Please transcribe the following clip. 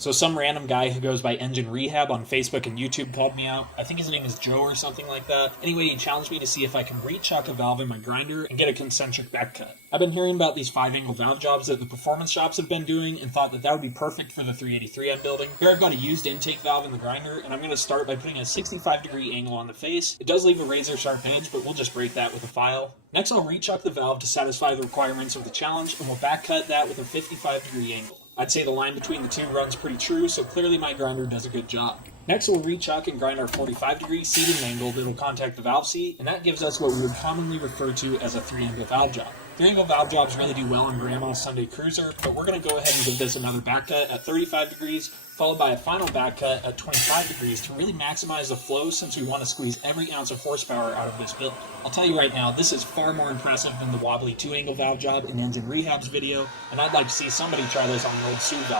So some random guy who goes by Engine Rehab on Facebook and YouTube called me out. I think his name is Joe or something like that. Anyway, he challenged me to see if I can re-chuck a valve in my grinder and get a concentric back cut. I've been hearing about these 5-angle valve jobs that the performance shops have been doing and thought that that would be perfect for the 383 I'm building. Here I've got a used intake valve in the grinder, and I'm going to start by putting a 65-degree angle on the face. It does leave a razor sharp edge, but we'll just break that with a file. Next, I'll re-chuck the valve to satisfy the requirements of the challenge, and we'll back cut that with a 55-degree angle. I'd say the line between the two runs pretty true, so clearly my grinder does a good job. Next, we'll re-chuck and grind our 45-degree seating angle that'll contact the valve seat, and that gives us what we would commonly refer to as a 3-angle valve job. 3-angle valve jobs really do well on Grandma's Sunday Cruiser, but we're going to go ahead and give this another back cut at 35 degrees, followed by a final back cut at 25 degrees to really maximize the flow, since we want to squeeze every ounce of horsepower out of this build. I'll tell you right now, this is far more impressive than the wobbly 2-angle valve job in Engine Rehab's video, and I'd like to see somebody try this on an old Sioux valve.